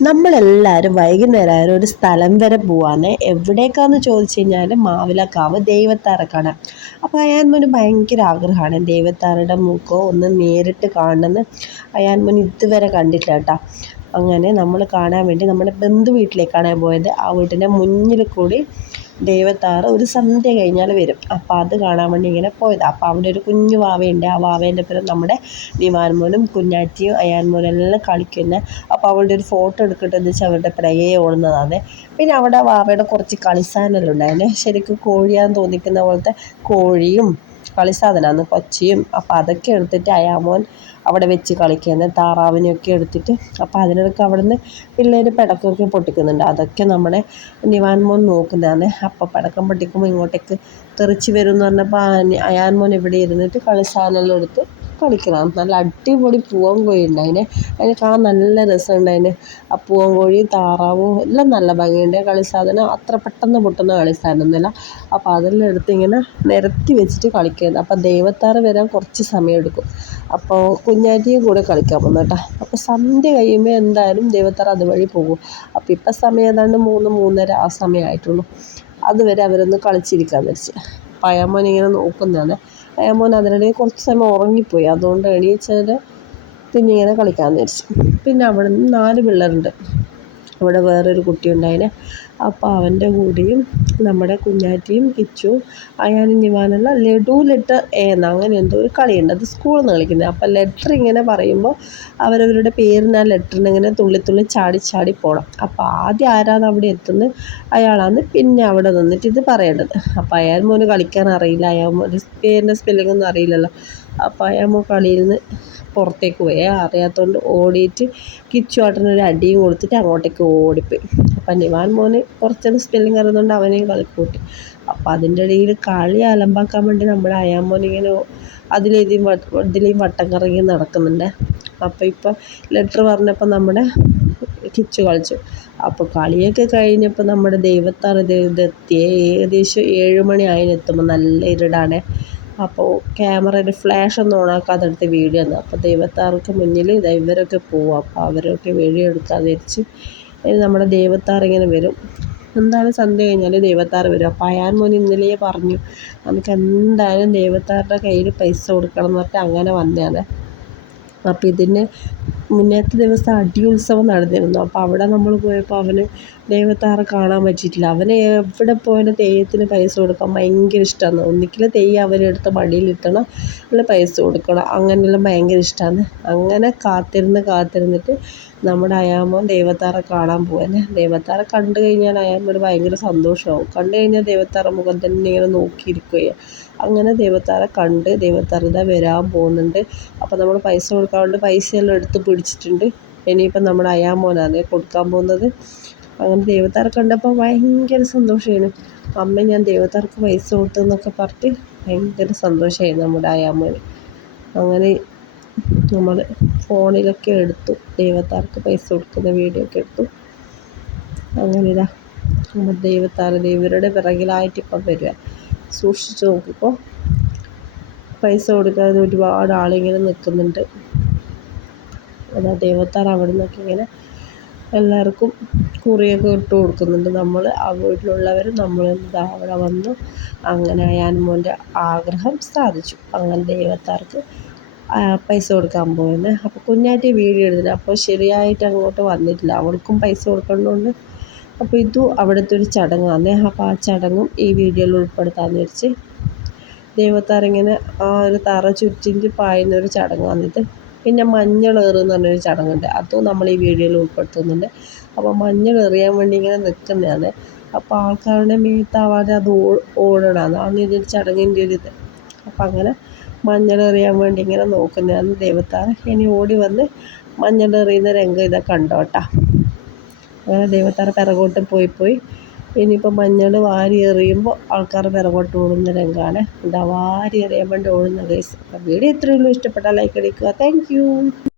നമ്മളെല്ലാവരും വൈകുന്നേരം ഒരു സ്ഥലം വരെ പോവാന്ന് എവിടേക്കാന്ന് ചോദിച്ചു കഴിഞ്ഞാൽ മാവിലക്കാവ് ദൈവത്താറ കാണാം. അപ്പോൾ അയാൻമോന് ഭയങ്കര ആഗ്രഹമാണ് ദൈവത്താറയുടെ മുഖം ഒന്ന് നേരിട്ട് കാണണമെന്ന് അയാൻമോൻ ഇതുവരെ കണ്ടിട്ടില്ല കേട്ടോ. അങ്ങനെ നമ്മൾ കാണാൻ വേണ്ടി നമ്മുടെ ബന്ധു വീട്ടിലേക്കാണ് പോയത്. ആ വീട്ടിന്റെ മുന്നിൽ കൂടി ദൈവത്താറ് ഒരു സന്ധ്യ കഴിഞ്ഞാൽ വരും. അപ്പം അത് കാണാൻ വേണ്ടി ഇങ്ങനെ പോയത്. അപ്പം അവിടെ ഒരു കുഞ്ഞു വാവയുണ്ട്. ആ വാവേന്റെ പേര് നമ്മുടെ ദിവാൻമോനും കുഞ്ഞാറ്റിയും അയാൻമോനും എല്ലാം കളിക്കുന്ന. അപ്പോൾ അവളുടെ ഒരു ഫോട്ടോ എടുക്കട്ടെ എന്ന് വെച്ചാൽ അവരുടെ പ്രയേ ഓടുന്നതാണ്. പിന്നെ അവിടെ വാവയുടെ കുറച്ച് കളിസാധനമെല്ലാം ഉണ്ടായിരുന്നു ശരിക്കും കോഴിയാന്ന് തോന്നിക്കുന്ന പോലത്തെ കോഴിയും കളിസാധനമാണ് കൊച്ചിയും അപ്പോൾ അതൊക്കെ എടുത്തിട്ട് അയാമോൻ അവിടെ വെച്ച് കളിക്കുന്നത് താറാവിനെയൊക്കെ എടുത്തിട്ട്. അപ്പോൾ അതിനിടയ്ക്ക് അവിടെ നിന്ന് പിള്ളേർ പടക്കമൊക്കെ പൊട്ടിക്കുന്നുണ്ട്. അതൊക്കെ നമ്മുടെ നിവാൻ മോൻ നോക്കുന്നതാണ്. അപ്പോൾ പടക്കം പൊട്ടിക്കുമ്പോൾ ഇങ്ങോട്ടേക്ക് തെറിച്ച് വരും എന്ന് പറഞ്ഞപ്പോൾ അയാൻ മോൻ ഇവിടെ ഇരുന്നിട്ട് കളിസാധനമെല്ലാം എടുത്ത് കളിക്കണം. നല്ല അടിപൊളി പൂവൻ കോഴി ഉണ്ടായിന്. അതിനെ കാണാൻ നല്ല രസമുണ്ടായിന്. ആ പൂവൻ കോഴിയും താറാവും എല്ലാം നല്ല ഭംഗിയുണ്ട്. കളി സാധനം അത്ര പെട്ടെന്ന് പൊട്ടുന്ന കളി സാധനമൊന്നുമല്ല. അപ്പോൾ അതെല്ലാം എടുത്ത് ഇങ്ങനെ നിരത്തി വെച്ചിട്ട് കളിക്കുന്നത് അപ്പോൾ ദൈവത്താറ് വരാൻ കുറച്ച് സമയം എടുക്കും അപ്പോൾ കുഞ്ഞാറ്റിയും കൂടെ കളിക്കാൻ വന്നു കേട്ടോ. അപ്പോൾ സന്ധ്യ കഴിയുമ്പോൾ എന്തായാലും ദൈവത്താറ് അതുവഴി പോകും. അപ്പോൾ ഇപ്പം സമയം ഏതാണ്ട് മൂന്ന് മൂന്നര ആ സമയമായിട്ടുള്ളൂ. അതുവരെ അവരൊന്ന് കളിച്ചിരിക്കാമെന്ന് വെച്ച് പയ്യമ്മോൻ ഇങ്ങനെ നോക്കുന്നതാണ്. പയ്യമ്മോൻ അതിനിടയിൽ കുറച്ച് സമയം ഉറങ്ങിപ്പോയി. അതുകൊണ്ട് എണീച്ചത് പിന്നെ ഇങ്ങനെ കളിക്കാമെന്ന് വിചാരിച്ചു. പിന്നെ അവിടെ നിന്ന് നാല് പിള്ളേരുണ്ട്. അവിടെ വേറൊരു കുട്ടി ഉണ്ടായിന് അപ്പോൾ അവന്റെ കൂടെയും നമ്മുടെ കുഞ്ഞാറ്റയും കിച്ചു അയാനും നിവാനുള്ള ലഡു ലെറ്റർ എന്ന് അങ്ങനെ എന്തോ ഒരു കളിയുണ്ട്. അത് സ്കൂളിൽ നിന്ന് കളിക്കുന്നത്. അപ്പോൾ ലെറ്റർ ഇങ്ങനെ പറയുമ്പോൾ അവരവരുടെ പേരിന് ആ ലെറ്ററിന് ഇങ്ങനെ തുള്ളി തുള്ളി ചാടി ചാടി പോകണം അപ്പോൾ ആദ്യം ആരാണ് അവിടെ എത്തുന്നത് അയാളാണ് പിന്നെ അവിടെ നിന്നിട്ട് ഇത് പറയേണ്ടത്. അപ്പോൾ അയാൾ മോന് കളിക്കാൻ അറിയില്ല. അയാൾ മോന് പേരിന്റെ സ്പെല്ലിംഗ് ഒന്നും അറിയില്ലല്ലോ. അപ്പോൾ അയാൾ മോ കളിയിൽ നിന്ന് പുറത്തേക്ക് പോയി. അറിയാത്തതുകൊണ്ട് ഓടിയിട്ട് കിച്ചു ആട്ടനൊരു അടിയും കൊടുത്തിട്ട് അങ്ങോട്ടേക്ക് ഓടിപ്പോയി. അപ്പം നിവാൻ മോന് കുറച്ചൊരു സ്പെല്ലിങ് അറിയുന്നതുകൊണ്ട് അവനെയും കളിക്കൂട്ടി. അപ്പോൾ അതിന്റെ ഇടയിൽ കളി അലമ്പാക്കാൻ വേണ്ടി നമ്മുടെ അയാമോൻ ഇങ്ങനെ അതിലേതിയും ഇതിലേയും വട്ടം കറങ്ങി നടക്കുന്നുണ്ട്. അപ്പോൾ ഇപ്പം ലെറ്റർ പറഞ്ഞപ്പോൾ നമ്മുടെ കിച്ചു കളിച്ചു. അപ്പോൾ കളിയൊക്കെ കഴിഞ്ഞപ്പോൾ നമ്മുടെ ദൈവത്താറ് ഇതെത്തി. ഏകദേശം ഏഴ് മണി ആയിനെത്തുമ്പോൾ നല്ല ഇരുടാണ്. അപ്പോൾ ക്യാമറയുടെ ഫ്ലാഷ് ഒന്നും ഓണാക്കാതെ എടുത്ത വീഡിയോ ആണ് അപ്പോൾ ദൈവത്താർക്ക് മുന്നിൽ ഇവരൊക്കെ പോവും. അപ്പോൾ അവരൊക്കെ വീഡിയോ എടുക്കാതെ വെച്ച് ഇനി നമ്മുടെ ദേവത്താർ ഇങ്ങനെ വരും. എന്താണ് സന്ധ്യ കഴിഞ്ഞാൽ ദേവത്താർ വരും. അപ്പോൾ അയാൻ മോൻ ഇന്നലെ പറഞ്ഞു നമുക്ക് എന്തായാലും ദേവത്താരുടെ കയ്യിൽ പൈസ കൊടുക്കണം എന്ന് പറഞ്ഞിട്ട് അങ്ങനെ വന്നതാണ്. അപ്പോൾ ഇതിന് മുന്നത്തെ ദിവസം അടി ഉത്സവം നടന്നിരുന്നു. അപ്പോൾ അവിടെ നമ്മൾ പോയപ്പോൾ അവന് ദൈവത്താറെ കാണാൻ പറ്റിയിട്ടില്ല. അവന് എവിടെ പോയാലും തെയ്യത്തിന് പൈസ കൊടുക്കാൻ ഭയങ്കര ഇഷ്ടമാണ് ഒന്നിക്കിൽ തെയ്യം അവരെടുത്ത് മടിയിലിട്ടണം അല്ല പൈസ കൊടുക്കണം. അങ്ങനെയെല്ലാം ഭയങ്കര ഇഷ്ടമാണ് അങ്ങനെ കാത്തിരുന്ന് കാത്തിരുന്നിട്ട് നമ്മുടെ അയാമോൻ ദൈവത്താറെ കാണാൻ പോവാനെ ദൈവത്താറെ കണ്ടു കഴിഞ്ഞാൽ അയാമോന് ഭയങ്കര സന്തോഷമാവും. കണ്ടു കഴിഞ്ഞാൽ ദൈവത്താറെ മുഖം തന്നെ ഇങ്ങനെ നോക്കിയിരിക്കുകയാണ് അങ്ങനെ ദൈവത്താറെ കണ്ട് ദൈവത്താറ് വരാൻ പോകുന്നുണ്ട്. അപ്പോൾ നമ്മൾ പൈസ കൊടുക്കാൻ പൈസയെല്ലാം എടുത്ത് പിടിച്ചിട്ടുണ്ട് ഇനിയിപ്പം നമ്മുടെ അയാമോനാണ് കൊടുക്കാൻ പോകുന്നത്. അങ്ങനെ ദൈവത്താർക്ക് കണ്ടപ്പോൾ ഭയങ്കര സന്തോഷമായിരുന്നു അമ്മ ഞാൻ ദൈവത്താർക്ക് പൈസ കൊടുത്തു എന്നൊക്കെ പറഞ്ഞിട്ട് ഭയങ്കര സന്തോഷമായി നമ്മുടെ അയാമോന് അങ്ങനെ നമ്മൾ ഫോണിലൊക്കെ എടുത്തു. ദൈവത്താർക്ക് പൈസ കൊടുക്കുന്ന വീഡിയോ ഒക്കെ എടുത്തു. അങ്ങനെ നമ്മൾ ദൈവത്താറ് ഇവരുടെ പിറകിലായിട്ട് ഇപ്പം വരിക. സൂക്ഷിച്ച് നോക്കിക്കോ. പൈസ കൊടുക്കാതെ ഒരുപാട് ആളിങ്ങനെ നിൽക്കുന്നുണ്ട്. അതാ ദൈവത്താർ അവിടെ നിന്നൊക്കെ ഇങ്ങനെ എല്ലാവർക്കും കുറിയൊക്കെ ഇട്ട് കൊടുക്കുന്നുണ്ട്. നമ്മൾ ആ വീട്ടിലുള്ളവർ നമ്മൾ ഇതാ അവിടെ വന്നു. അങ്ങനെ അയാൻമോന്റെ ആഗ്രഹം സാധിച്ചു. അങ്ങനെ ദൈവത്താർക്ക് പൈസ കൊടുക്കാൻ പോയത് അപ്പോൾ കുഞ്ഞാറ്റി വീഡിയോ എടുത്തിട്ട് അപ്പോൾ ശരിയായിട്ട് അങ്ങോട്ട് വന്നിട്ടില്ല. അവൾക്കും പൈസ കൊടുക്കേണ്ടതുകൊണ്ട് അപ്പോൾ ഇതും അവിടുത്തെ ഒരു ചടങ്ങാണ് അപ്പോൾ ആ ചടങ്ങും ഈ വീഡിയോയിൽ ഉൾപ്പെടുത്താമെന്ന് വെച്ച് ദൈവത്താറിങ്ങനെ ആ ഒരു തറ ചുറ്റിന്റെ പായുന്ന ഒരു ചടങ്ങാണിത് പിന്നെ മഞ്ഞളേറ് എന്ന് പറഞ്ഞൊരു ചടങ്ങുണ്ട്. അതും നമ്മൾ ഈ വീഡിയോയിൽ ഉൾപ്പെടുത്തുന്നുണ്ട്. അപ്പോൾ മഞ്ഞൾ എറിയാൻ വേണ്ടി ഇങ്ങനെ നിൽക്കുന്നതാണ്. അപ്പോൾ ആൾക്കാരുടെ മേത്താവാതെ അത് ഓ ഓടണം. അതാണ് ഇതൊരു ചടങ്ങിന്റെ ഒരു ഇത്. അപ്പം അങ്ങനെ മഞ്ഞൾ എറിയാൻ വേണ്ടി ഇങ്ങനെ നോക്കുന്നതാണ് ദൈവത്താറ്. ഇനി ഓടി വന്ന് മഞ്ഞൾ എറിയുന്ന രംഗം ഇതൊക്കെ കണ്ടോട്ടാ അങ്ങനെ ദൈവത്താറ് പിറകോട്ട് പോയി പോയി ഇനിയിപ്പോൾ മഞ്ഞൾ വാരി എറിയുമ്പോൾ ആൾക്കാർ പിറകോട്ട് ഓടുന്ന രംഗമാണ് എന്താ വാരി എറിയാൻ വേണ്ടി ഓടുന്ന ഗയ്സ് വീഡിയോ ഇത്രയേ ഉള്ളൂ. ഇഷ്ടപ്പെട്ടാൽ ലൈക്ക് അടിക്കുക. താങ്ക്